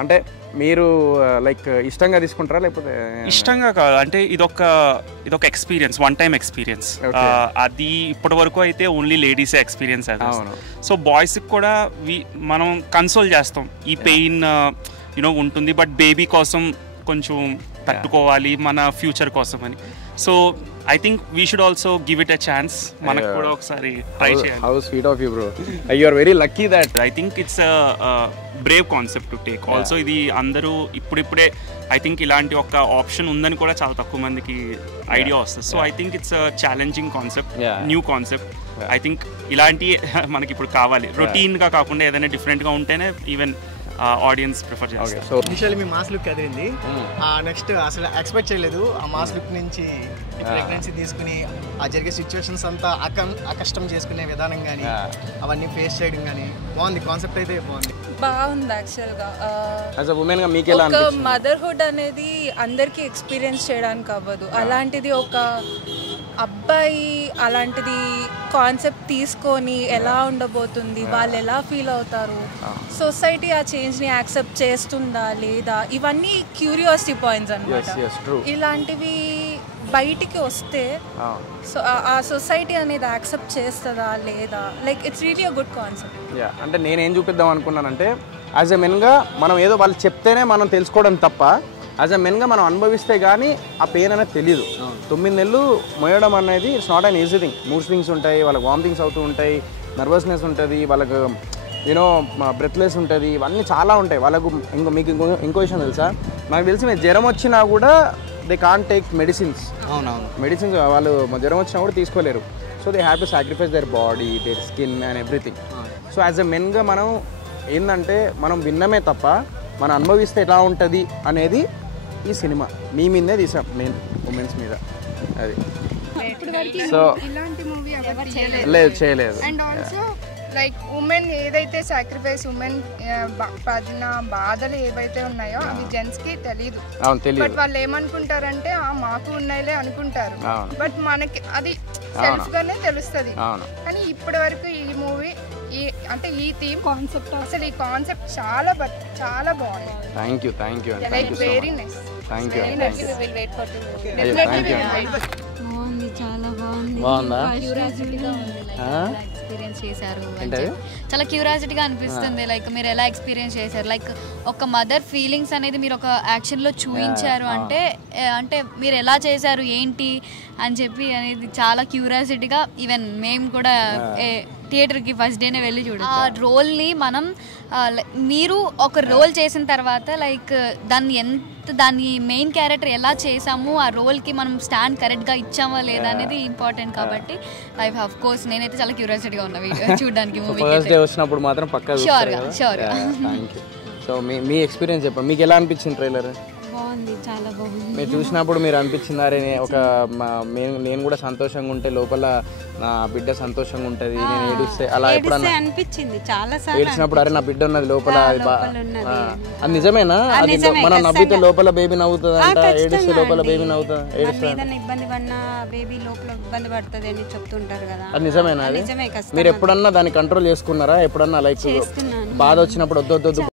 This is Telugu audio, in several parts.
అంటే మీరు లైక్ ఇష్టంగా తీసుకుంటారా లేకపోతే ఇష్టంగా కాదు, అంటే ఇదొక ఎక్స్పీరియన్స్, వన్ టైం ఎక్స్పీరియన్స్. అది ఇప్పటి వరకు అయితే ఓన్లీ లేడీసే ఎక్స్పీరియన్స్ అది. సో బాయ్స్కి కూడా మనం కన్సోల్ చేస్తాం, ఈ పెయిన్ ఉంటుంది, బట్ బేబీ కోసం కొంచెం తట్టుకోవాలి మన ఫ్యూచర్ కోసం అని. So I think we should also give it a chance, మనకు కూడా ఒకసారి ట్రై చేయాలి. How sweet of you bro, you are very lucky that. I think it's brave concept to take also. ఇది అందరూ ఇప్పుడిప్పుడే ఐ థింక్ ఇలాంటి ఒక ఆప్షన్ ఉందని కూడా చాలా తక్కువ మందికి ఐడియా వస్తుంది. So I think it's challenging concept, new concept. I think ఇలాంటి మనకి ఇప్పుడు కావాలి, రొటీన్గా కాకుండా ఏదైనా డిఫరెంట్గా ఉంటేనే ఈవెన్ ఆడియన్స్ ప్రిఫర్ చేస్తారు. ఇనిషియల్లీ మీ మాస్ లుక్ అదిరింది, నెక్స్ట్ అసలు ఎక్స్పెక్ట్ చేయలేదు ఆ మాస్ లుక్ నుంచి ప్రెగ్నెన్సీ తీసుకుని ఆ జరిగే సిచ్యువేషన్స్ అంతా అకష్టం చేసుకునే విధానం కానీ అవన్నీ ఫేస్ చేయడం కానీ బాగుంది. కాన్సెప్ట్ అయితే బాగుంది యాక్చువల్గా. యాజ్ ఎ వుమెన్ గా మీకు ఎలా ఒక అనిపించింది? మదర్హుడ్ అనేది అందరికీ ఎక్స్పీరియన్స్ చేయడానికి అవ్వదు. అలాంటిది ఒక అబ్బాయి అలాంటిది కాన్సెప్ట్ తీసుకొని ఎలా ఉండబోతుంది, వాళ్ళు ఎలా ఫీల్ అవుతారు, సొసైటీ ఆ చేంజ్ని యాక్సెప్ట్ చేస్తుందా లేదా, ఇవన్నీ క్యూరియాసిటీ పాయింట్స్ అన్నమాట. ఇలాంటివి బయటికి వస్తే సో ఆ సొసైటీ అనేది యాక్సెప్ట్ చేస్తుందా లేదా, like it's really a good concept. అంటే నేనేం చూపిద్దాం అనుకున్నానంటే, యాజ్ ఎ మెన్గా మనం ఏదో వాళ్ళు చెప్తేనే మనం తెలుసుకోవడం తప్ప, యాజ్ ఎ మెన్గా మనం అనుభవిస్తే కానీ ఆ పెయిన్ అనేది తెలియదు. 9 నెలలు మోయడం అనేది it's not an easy thing. Mood swings ఉంటాయి, వాళ్ళకి వామిటింగ్స్ అవుతూ ఉంటాయి, నర్వస్నెస్ ఉంటుంది, వాళ్ళకు బ్రెత్లెస్ ఉంటుంది, ఇవన్నీ చాలా ఉంటాయి వాళ్ళకు. మీకు ఇంకో విషయం తెలుసా, నాకు తెలిసి మీరు జ్వరం వచ్చినా కూడా they can't take medicines. Medicines వాళ్ళు జ్వరం వచ్చినా కూడా తీసుకోలేరు. So they have to sacrifice their body, their skin and everything. So as a మెన్గా మనం ఏంటంటే మనం విన్నమే తప్ప మనం అనుభవిస్తే ఎలా ఉంటుంది అనేది ఈ సినిమా మీ మీదే తీసాం, నేను ఉమెన్స్ మీద. అది సో లేదు చేయలేదు. అండ్ ఆల్సో లైక్ ఉమెన్ ఏదైతే సాక్రిఫైస్, ఉమెన్ పడిన బాధలు ఏవైతే ఉన్నాయో అవి జెంట్స్ కి తెలీదు. బట్ వాళ్ళు ఏమనుకుంటారంటే మాకు ఉన్నాయిలే అనుకుంటారు, బట్ మనకి అది సెల్ఫ్ గానే తెలుస్తుంది. కానీ ఇప్పటి వరకు ఈ మూవీ అంటే ఈ థీమ్ కాన్సెప్ట్, అసలు ఈ కాన్సెప్ట్ చాలా చాలా బాగుంది. Thank you like very nice. బాగుంది, చాలా బాగుంది. బాగుందా? ఎక్స్పీరియన్స్ చేశారు, చాలా క్యూరియాసిటీగా అనిపిస్తుంది. లైక్ మీరు ఎలా ఎక్స్పీరియన్స్ చేశారు, లైక్ ఒక మదర్ ఫీలింగ్స్ అనేది మీరు ఒక యాక్షన్లో చూపించారు అంటే మీరు ఎలా చేశారు ఏంటి అని చెప్పి అనేది చాలా క్యూరియాసిటీగా, ఈవెన్ మేము కూడా థియేటర్కి ఫస్ట్ డేనే వెళ్ళి చూడాలి. ఆ రోల్ని మనం మీరు ఒక రోల్ చేసిన తర్వాత లైక్ దాన్ని మెయిన్ క్యారెక్టర్ ఎలా చేసాము, ఆ రోల్కి మనం స్టాండ్ కరెక్ట్గా ఇచ్చామా లేదా అనేది ఇంపార్టెంట్. కాబట్టి లైక్ ఆఫ్ కోర్స్ నేనైతే చాలా క్యూరియాసిటీగా ఉన్నా వీడియో చూడడానికి. ఫస్ట్ డే వచ్చినప్పుడు మాత్రం పక్కా షూర్గా. Thank you. సో మీ ఎక్స్పీరియన్స్ చెప్పండి, మీకు ఎలా అనిపించింది ట్రైలర్? బాగుంది, చాలా బాగుంది. మీరు చూసినప్పుడు మీరు అనిపించిందారే నేను కూడా సంతోషంగా ఉంటే లోపల నా బిడ్డ సంతోషంగా ఉంటుంది, నేను ఏడుస్తే అలా ఎప్పుడన్నా అనిపించింది చాలా ఏడ్చినప్పుడు అరే నా బిడ్డ ఉన్నది లోపల, అది నిజమేనా? అది మనం నవ్వితే లోపల బేబీ నవ్వుతుంది అంట, ఏడిస్తే లోపల బేబీ నవ్వుతుంది, ఏడుస్తుంది, ఇబ్బంది పడినా బేబీ లోపల ఇబ్బంది పడుతుంది అని చెప్తుంటారు కదా, అది నిజమేనా? అది మీరు ఎప్పుడన్నా దాన్ని కంట్రోల్ చేసుకున్నారా? ఎప్పుడన్నా లైక్ బాధ వచ్చినప్పుడు వద్దు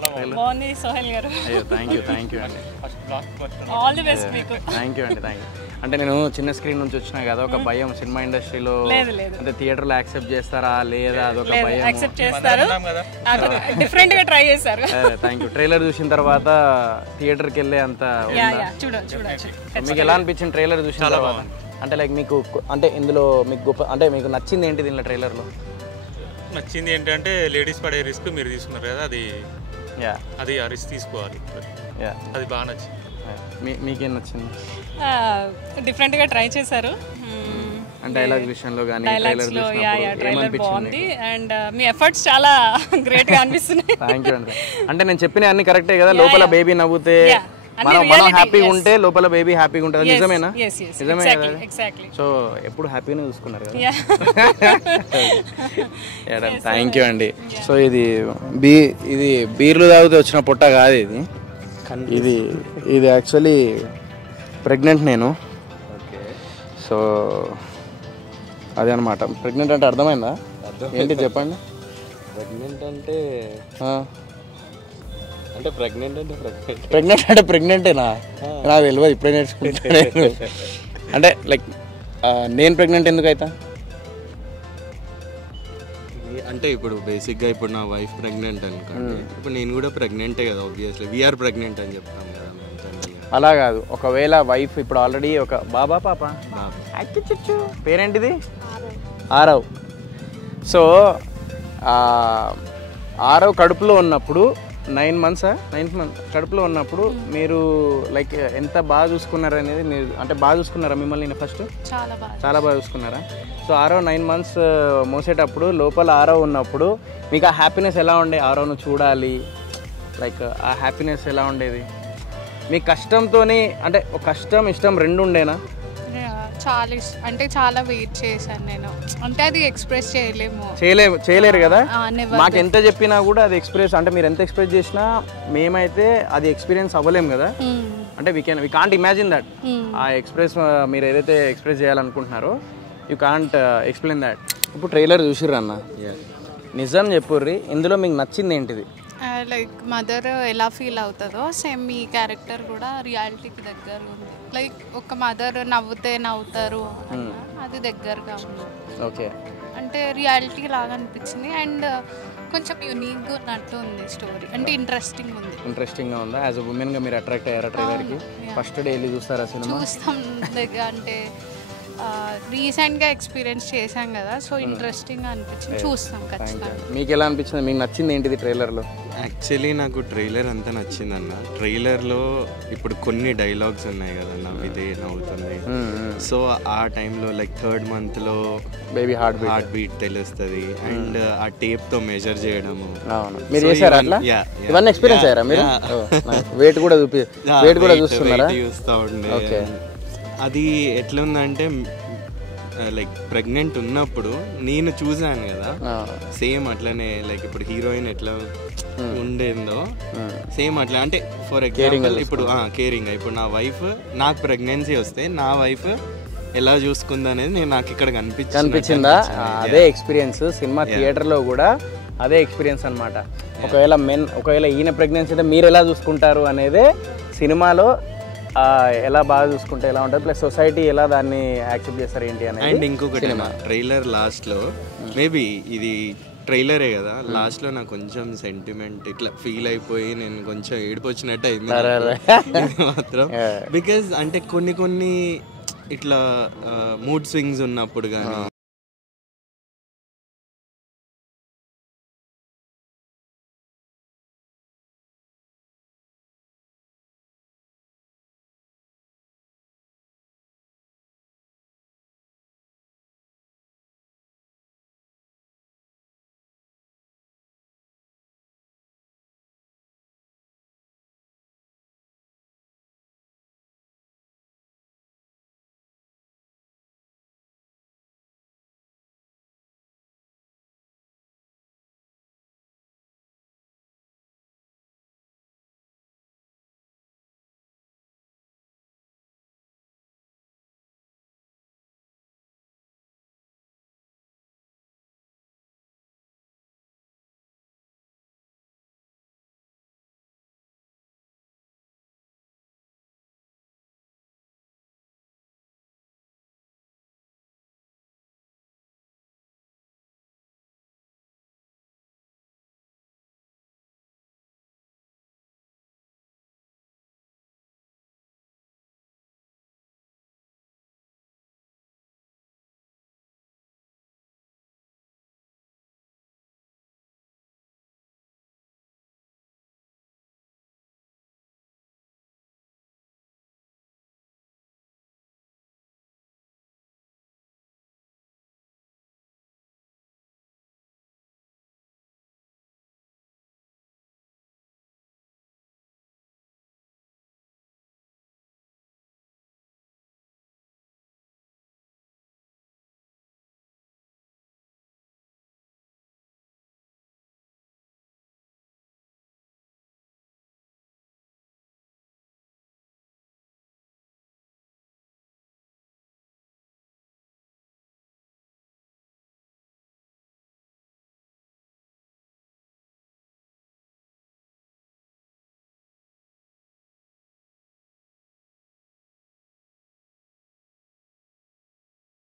బాగుంది సోహెల్ గారు. అయ్యో థ్యాంక్ యూ అండి, ఆల్ ది బెస్ట్ మీకు. థ్యాంక్ యూ అండి. అంటే నేను చిన్న స్క్రీన్ నుంచి వచ్చినా కదా, ఒక భయం సినిమా ఇండస్ట్రీలో అంటే థియేటర్లో యాక్సెప్ట్ చేస్తారా లేదా అదొక భయం. యాక్సెప్ట్ చేస్తారు, డిఫరెంట్ గా ట్రై చేశారు. Thank you. ట్రైలర్ చూసిన తర్వాత థియేటర్కి వెళ్ళే అంత చూడొచ్చు. మీకు ఎలా అనిపించింది ట్రైలర్ చూసిన తర్వాత? అంటే లైక్ మీకు అంటే ఇందులో మీకు గొప్ప అంటే మీకు నచ్చింది ఏంటి దీనిలో ట్రైలర్లో? నచ్చింది ఏంటంటే లేడీస్ పడే రిస్క్ మీరు తీసుకున్నారు కదా, అది ఆ రిస్క్ తీసుకోవాలి, అది బాగా నచ్చింది. మీకేం నచ్చింది? డిఫరెంట్ గా ట్రై చేశారు. డైలాగ్ విషయంలో కానీ ట్రైలర్ బాగుంది అండ్ మీ ఎఫర్ట్స్ చాలా గ్రేట్ గా అనిపిస్తున్నాయి. థ్యాంక్ యూ అండి. అంటే నేను చెప్పిన అన్ని కరెక్టే కదా, లోపల బేబీ నవ్వుతే మనం హ్యాపీగా ఉంటే లోపల బేబీ హ్యాపీగా ఉంటుంది. నిజమేనా? నిజమే కదా. సో ఎప్పుడు హ్యాపీగానే చూసుకున్నారు కదా. థ్యాంక్ యూ అండి. సో ఇది బీర్లు తాగితే వచ్చిన పొట్ట కాదు ఇది యాక్చువల్లీ ప్రెగ్నెంట్ నేను. సో అదే అనమాట. ప్రెగ్నెంట్ అంటే అర్థమైందా ఏంటి చెప్పండి? ప్రెగ్నెంట్ అంటే ప్రెగ్నెంటేనా? నాకు తెలియదు, ఇప్పుడే నేర్చుకుంటాను. అంటే లైక్ నేను ప్రెగ్నెంట్ ఎందుకు అవుతా అంటే ఇప్పుడు బేసిక్గా ఇప్పుడు నా వైఫ్ ప్రెగ్నెంట్ అనుకోండి, ఇప్పుడు నేను కూడా ప్రెగ్నెంటే కదా, ఆబ్వియస్లీ వీఆర్ ప్రెగ్నెంట్ అని చెప్తాం కదా. అలా కాదు, ఒకవేళ వైఫ్ ఇప్పుడు ఆల్రెడీ ఒక బాబా పాప పేరేంటిది? ఆరవ్. సో ఆరవ్ కడుపులో ఉన్నప్పుడు 9 months కడుపులో ఉన్నప్పుడు మీరు లైక్ ఎంత బాగా చూసుకున్నారు అనేది మీరు, అంటే బాగా చూసుకున్నారా మిమ్మల్ని ఫస్ట్? చాలా బాగా చూసుకున్నారా? సో ఆరవ్ 9 months మోసేటప్పుడు లోపల ఆరవ్ ఉన్నప్పుడు మీకు ఆ హ్యాపీనెస్ ఎలా ఉండే? ఆరవ్ను చూడాలి, లైక్ ఆ హ్యాపీనెస్ ఎలా ఉండేది? మీ కష్టంతోని అంటే ఒక కష్టం ఇష్టం రెండు ఉండేనా? చాలా వెయిట్ చేశాను నేను, అంటే అది ఎక్స్ప్రెస్ చేయలేరు కదా. మాకు ఎంత చెప్పినా కూడా అది ఎక్స్ప్రెస్, అంటే మీరు ఎంత ఎక్స్ప్రెస్ చేసినా మేమైతే అది ఎక్స్పీరియన్స్ అవ్వలేము కదా. అంటే వి కాంట్ ఇమాజిన్ దట్. ఆ ఎక్స్ప్రెస్ మీరు ఏదైతే ఎక్స్ప్రెస్ చేయాలనుకుంటున్నారో యూ కాంట్ ఎక్స్ప్లెయిన్ దట్. ఇప్పుడు ట్రైలర్ చూసిర్రు అన్న, నిజం చెప్పుర్రి, ఇందులో మీకు నచ్చింది ఏంటిది? లైక్ మదర్ ఎలా ఫీల్ అవుతుందో సేమ్ మీ క్యారెక్టర్ కూడా రియాలిటీకి దగ్గర ఉంది. లైక్ ఒక మదర్ నవ్వుతే నవ్వుతారు, అది దగ్గరగా ఉంది. ఓకే, అంటే రియాలిటీ లాగా అనిపించింది అండ్ కొంచెం యూనిక్గా ఉన్నట్టు ఉంది స్టోరీ, అంటే ఇంట్రెస్టింగ్గా ఉందా? యాజ్ అ ఉమెన్గా మీరు అట్రాక్ట్ అయ్యారా ట్రైలర్కి? ఫస్ట్ డే వెళ్ళి చూస్తారా సినిమా? చూస్తాం దగ్గర, అంటే రీసెంట్గా ఎక్స్పీరియన్స్ చేశాం కదా, సో ఇంట్రెస్టింగ్గా అనిపించింది, చూస్తాం ఖచ్చితంగా. మీకు ఎలా అనిపించింది? మీకు నచ్చింది ఏంటిది ట్రైలర్లో? యాక్చువల్లీ నాకు ట్రైలర్ అంతా నచ్చిందన్న. ట్రైలర్లో ఇప్పుడు కొన్ని డైలాగ్స్ ఉన్నాయి కదా, నవ్వితే నవ్వుతుంది. సో ఆ టైంలో like 3rd month baby heart beat తెలుస్తుంది అండ్ ఆ టేప్తో మెజర్ చేయడము. మీరు చేశారా అట్లా? ఇవన్నీ ఎక్స్పీరియన్స్ అయ్యారా మీరు? వెయిట్ కూడా చూస్తున్నారా? చూస్తూ ఉండే. అది ఎట్లా ఉందంటే లైక్ ప్రెగ్నెంట్ ఉన్నప్పుడు నేను చూసాను కదా, సేమ్ అట్లనే లైక్ ఇప్పుడు హీరోయిన్ ఎట్లా ఉండేందో సేమ్ అట్లా. అంటే ఫర్ ఎగ్జాంపుల్ ఇప్పుడు కేరింగ్, ఇప్పుడు నా వైఫ్ నాకు ప్రెగ్నెన్సీ వస్తే నా వైఫ్ ఎలా చూసుకుంది అనేది నాకు ఇక్కడ కనిపించిందా? అదే ఎక్స్పీరియన్స్ సినిమా థియేటర్లో కూడా అదే ఎక్స్పీరియన్స్ అనమాట. ఒకవేళ ఈయన ప్రెగ్నెన్సీ అయితే మీరు ఎలా చూసుకుంటారు అనేదే సినిమాలో, ఎలా బాగా చూసుకుంటే ఎలా ఉంటుంది, ప్లస్ సొసైటీ ఎలా దాన్ని యాక్సెప్ట్ చేస్తారు ఏంటి అనేది. అండ్ ఇంకొకటి ట్రైలర్ లాస్ట్లో, మేబీ ఇది ట్రైలరే కదా, లాస్ట్లో నాకు కొంచెం సెంటిమెంట్ ఇట్లా ఫీల్ అయిపోయి నేను కొంచెం ఏడుపు వచ్చినట్టు అయింది మాత్రం. బికాజ్ అంటే కొన్ని ఇట్లా మూడ్ స్వింగ్స్ ఉన్నప్పుడు కానీ